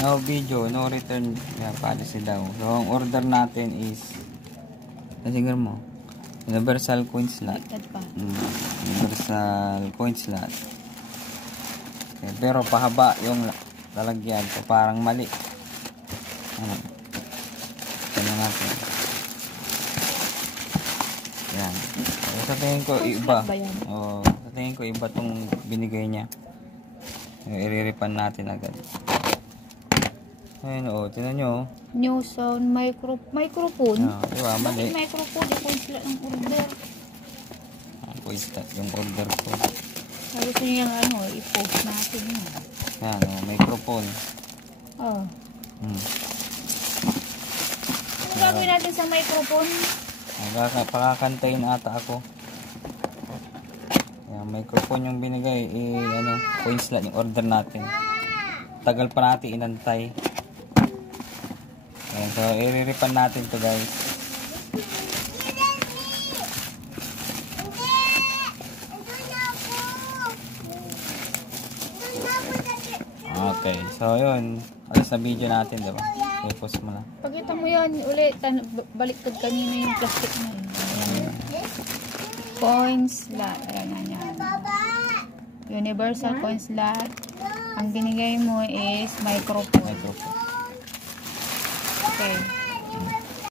No video, no return policy daw. So, ang order natin is nasigar mo universal coin slot. Universal coin slot. Okay, pero pahaba yung lalagyan. So, parang mali. Ano natin. Yan. So, sa tingin ko iba. Sa tingin ko iba tong binigay niya. Iriripan natin agad. Ayun o, tinan nyo. New sound microphone. Diba, mali. Microphone, coin slot ng order. Coin slot yung order ko. Gusto niya yung i-post natin yun. Yan o, microphone. Ano gagawin natin sa microphone? Pakakantayin ata ako. Yan, microphone yung binigay. Coin slot yung order natin. Tagal pa natin inantay. Ayan, so iriripan natin to guys. Okay, so yun. Alas na video natin, diba? I-post mo na. Pakita mo yan ulit. Baliktad kanina yung plastic na yun. Coin slot. Ayan, yan. Universal coin slot. Ang binigay mo is microphone. Microphone. Okay.